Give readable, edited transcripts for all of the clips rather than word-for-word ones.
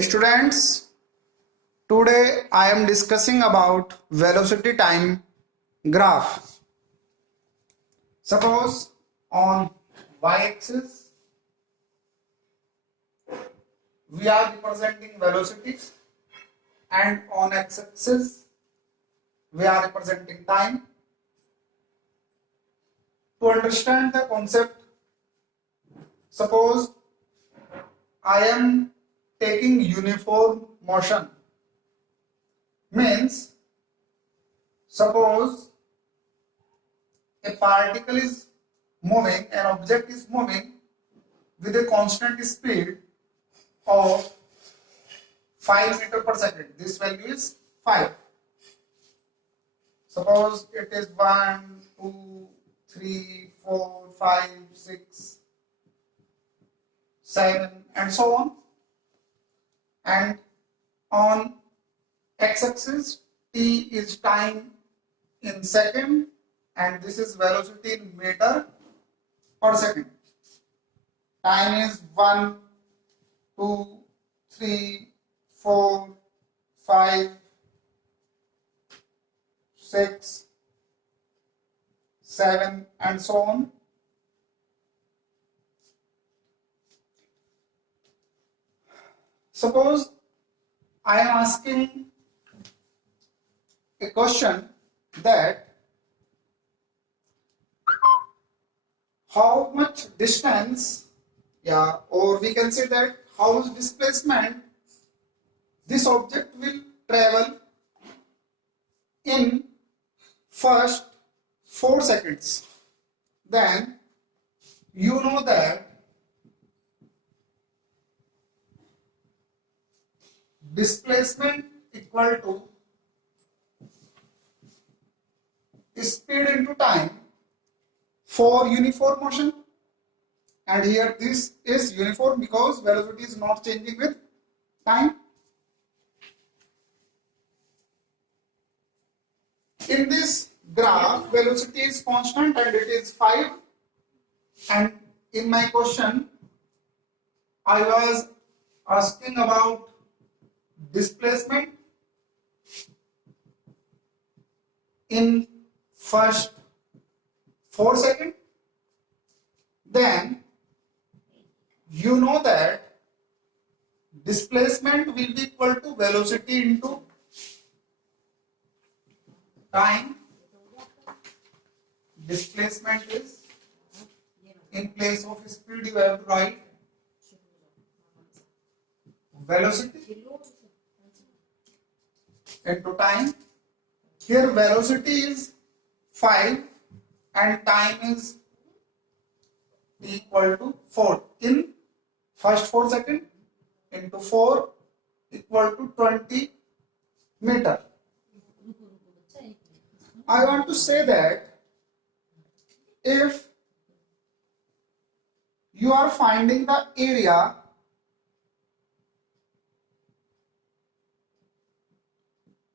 Students, today I am discussing about velocity time graph. Suppose on y-axis we are representing velocity and on x-axis we are representing time. To understand the concept, suppose I am taking uniform motion. Means, suppose a particle is moving, an object is moving with a constant speed of 5 meter per second. This value is 5. Suppose it is 1, 2, 3, 4, 5, 6, 7 and so on. And on x-axis t is time in second and this is velocity in meter per second. Time is 1, 2, 3, 4, 5, 6, 7 and so on. Suppose I am asking a question that how much distance, or we can say that how much displacement this object will travel in first 4 seconds. Then you know that displacement equal to speed into time for uniform motion, and here this is uniform because velocity is not changing with time. In this graph, velocity is constant and it is 5, and in my question I was asking about displacement in first 4 seconds. Then you know that displacement will be equal to velocity into time. Displacement is, in place of speed you have to write velocity into time. Here velocity is 5 and time is equal to 4. In first 4 seconds into 4 equal to 20 meter. I want to say that if you are finding the area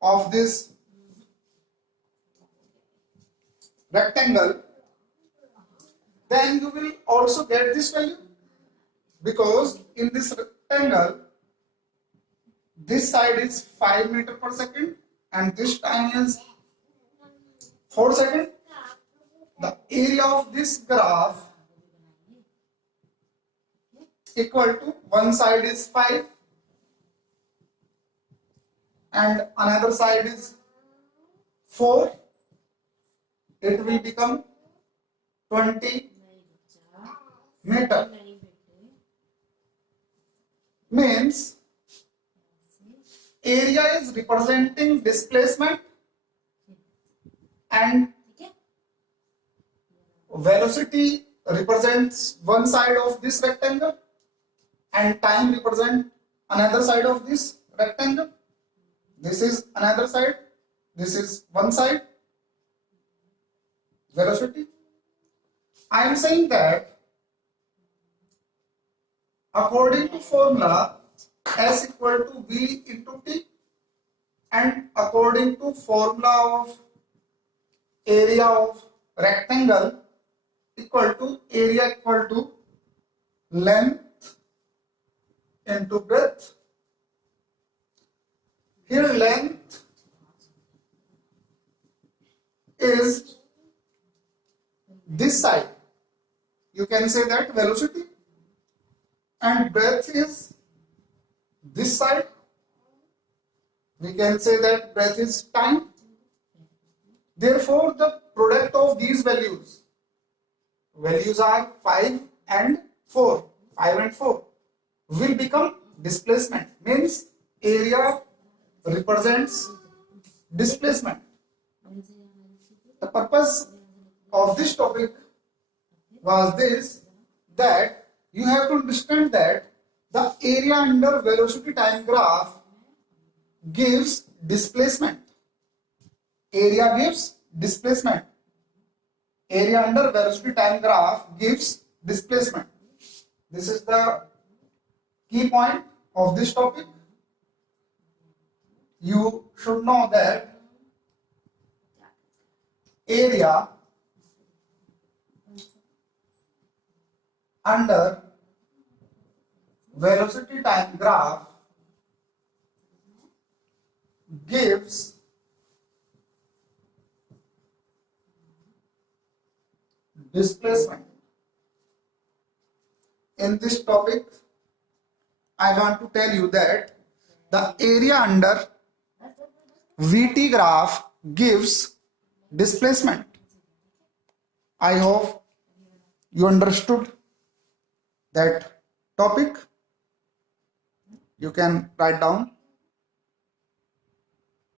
of this rectangle, then you will also get this value, because in this rectangle this side is 5 meter per second and this time is 4 seconds. The area of this graph equal to one side is 5 and another side is 4. It will become 20 meter. Means area is representing displacement and velocity represents one side of this rectangle and time represents another side of this rectangle. This is another side, this is one side, velocity. I am saying that according to formula S equal to V into T, and according to formula of area of rectangle equal to area equal to length into breadth Here length is this side. You can say that velocity, and breadth is this side. We can say that breadth is time. Therefore, the product of these values are 5 and 4, 5 and 4 will become displacement. Means area represents displacement. The purpose of this topic was this, that you have to understand that the area under velocity time graph gives displacement. Area gives displacement. Area under velocity time graph gives displacement. This is the key point of this topic. You should know that area under velocity time graph gives displacement. In this topic, I want to tell you that the area under VT graph gives displacement. I hope you understood that topic. You can write down.